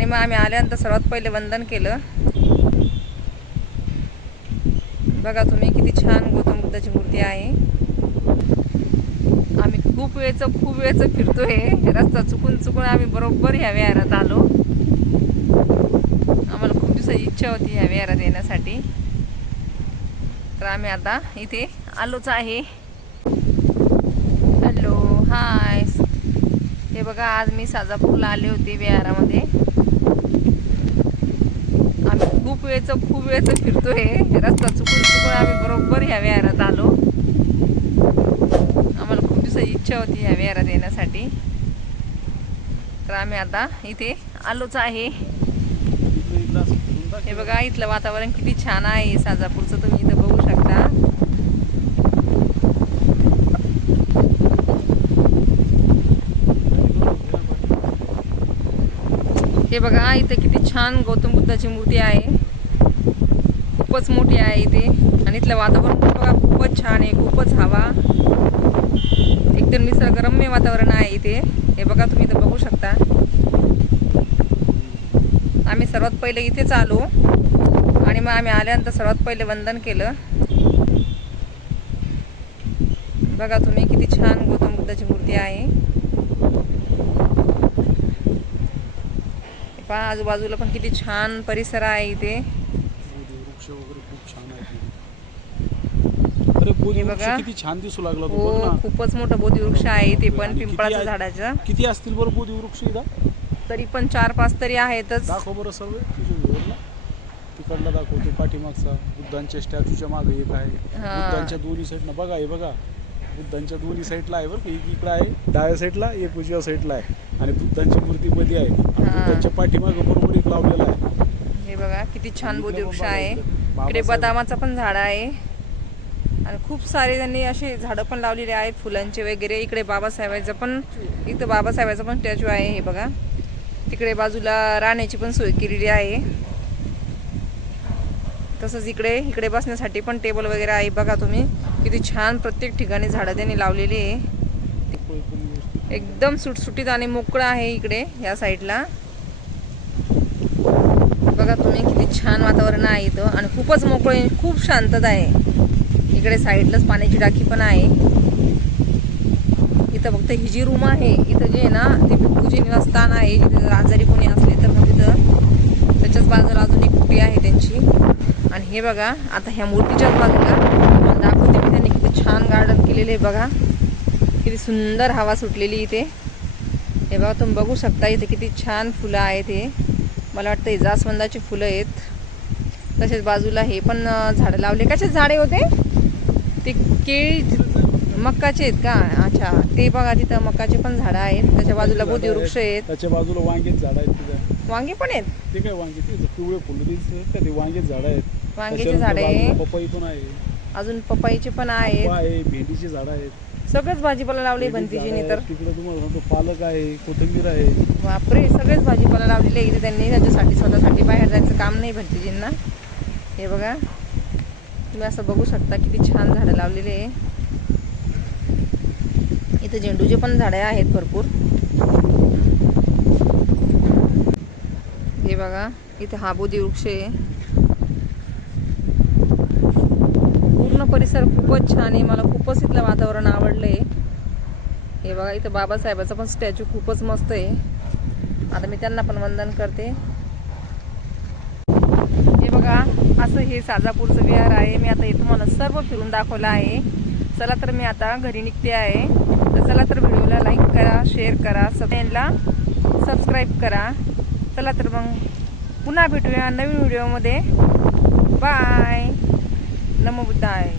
आणि मग आम्ही आल्यानंतर सर्वात पहिले वंदन केलं. बघा तुम्ही किती छान गौतम बुद्धाची मूर्ती आहे. आम्ही खूप वेळचं खूप वेळचं फिरतोय. रस्ता चुकून चुकून आम्ही बरोबर ह्या विहारात आलो. आम्हाला खूप दिवसाची इच्छा होती ह्या विहारात येण्यासाठी. तर आम्ही आता इथे आलोच आहे. हॅलो हाय हे बघा आज मी साजापूरला आले होते विहारामध्ये. खूप वेळचं खूप वेळचं फिरतोय. रस्ता चुकून चुकून आम्ही बरोबर ह्या विहारात आलो. आम्हाला खूप दिवसाची इच्छा होती ह्या विहारात येण्यासाठी. तर आम्ही आता इथे आलोच आहे. हे बघा इथलं वातावरण किती छान आहे. साजापूरचं तुम्ही इथं बघू शकता. हे बघा इथे किती छान गौतम बुद्धाची मूर्ती आहे. खूपच मोठी आहे इथे. आणि इथलं वातावरण बघा खूपच छान आहे खूपच हवा. एकदम निसर्गरम्य वातावरण आहे इथे. हे बघा तुम्ही इथं बघू शकता. आम्ही सर्वात पहिले इथेच आलो. आणि मग आम्ही आल्यानंतर सर्वात पहिले वंदन केलं. बघा तुम्ही किती छान गौतम बुद्धाची मूर्ती आहे. पहा आजूबाजूला पण किती छान परिसर आहे इथे. वृक्ष वगैरे खूप छान आहेत अरे बोधी वृक्ष. किती छान दिसू लागला तो हो ना. खूपच मोठं बोधिवृक्ष आहे इथे पण आणि किती पिंपळाचं आहे? झाडाचं. किती असतील बरं बोधी वृक्ष इथं? तरी पण चार पाच तरी आहेतच. दाखव बरं सर्व. तुझ्या तिकडला दाखवतो पाठीमागचा. बुद्धांच्या स्टॅच्यूच्या मागे एक आहे. हा. बुद्धांच्या दोन्ही साईडनं. बघा हे बघा. बुद्धांच्या दोन्ही साईडला आहे बरं का. एक इकडं आहे डाव्या साईडला एक उजव्या साईडला आहे. आणि बुद्धांची मूर्ती मध्ये आहे. आणि हा. बुद्धांच्या पाठीमागं बरोबर एक लावलेला आहे. बघा किती छान बोधिवृक्ष आहे. इकडे बदामाचं पण झाड आहे. आणि खूप सारे त्यांनी असे झाडं पण लावलेले आहेत फुलांचे वगैरे. इकडे बाबासाहेबांचं पण इथं बाबासाहेबांचा पण स्टॅच्यू आहे हे बघा. तिकडे बाजूला राहण्याची पण सोय केलेली आहे. तसंच इकडे इकडे बसण्यासाठी पण टेबल वगैरे आहे बघा तुम्ही. किती छान प्रत्येक ठिकाणी झाडं त्यांनी लावलेली आहे. एकदम सुटसुटीत आणि मोकळं आहे इकडे या साईडला बघा तुम्ही किती छान वातावरण आहे इथं. आणि खूपच मोकळं आहे, खूप शांतता आहे. इकडे साईडलाच पाण्याची टाकी पण आहे. इथं फक्त ही जी रूम आहे इथं जे आहे ना ते भिक्खूचे निवासस्थान आहे. जिथे आजारी कोणी असले तर मग तिथं त्याच्याच बाजूला अजून एक कुटी आहे त्यांची. आणि हे बघा आता ह्या मूर्तीच्याच बाजूला दाखवते मी त्यांनी किती छान गार्डन केलेले आहे बघा. किती सुंदर हवा सुटलेली इथे. हे बघा तुम्ही बघू शकता इथे किती छान फुलं आहेत हे. मला वाटतं जास्वंदाची फुलं आहेत. तसेच बाजूला हे पण झाडं लावले. कसे झाडे होते? ते केळी मक्काचे आहेत का? अच्छा. ते बघा तिथं मक्काचे पण झाडं आहेत. त्याच्या बाजूला बोधी वृक्ष आहेत. त्याच्या बाजूला वांगेच झाड आहेत तिथं. वांगी पण आहेत? ते काय वांगे ते पिवळे फुलं दिसत ते झाड आहेत. वांग्याची झाडं आहे पपई पण आहे. अजून पपईचे पण आहेत. आहे भेंडीची झाडं आहेत. सगळंच भाजीपाला लावले झाडं तर. तिकडे तुम्हाला पालक आहे कोथिंबीर आहे. बापरे सगळेच भाजीपाला लावलेले आहे इथे त्यांनी. त्याच्यासाठी स्वतःसाठी बाहेर जायचं काम नाही भंतीजींना हे बघा. तुम्ही असं बघू शकता किती छान झाडं लावलेले आहे. इथे झेंडूचे पण झाडे आहेत भरपूर. हे बघा इथे हा बोधी वृक्ष आहे. परिसर खूपच छान आहे. मला खूपच इथलं वातावरण आवडलं आहे हे बघा इथं बाबासाहेबाचा पण स्टॅच्यू खूपच मस्त आहे. आता मी त्यांना पण वंदन करते. हे बघा असं हे साजापूरचं विहार आहे. मी आता हे तुम्हाला सर्व फिरून दाखवलं आहे. चला तर मी आता घरी निघते आहे. तर चला तर व्हिडिओला लाईक करा शेअर करा सगळ्यांना सबस्क्राईब करा. चला तर मग पुन्हा भेटूया नवीन व्हिडिओमध्ये. बाय नमो बुद्धाय.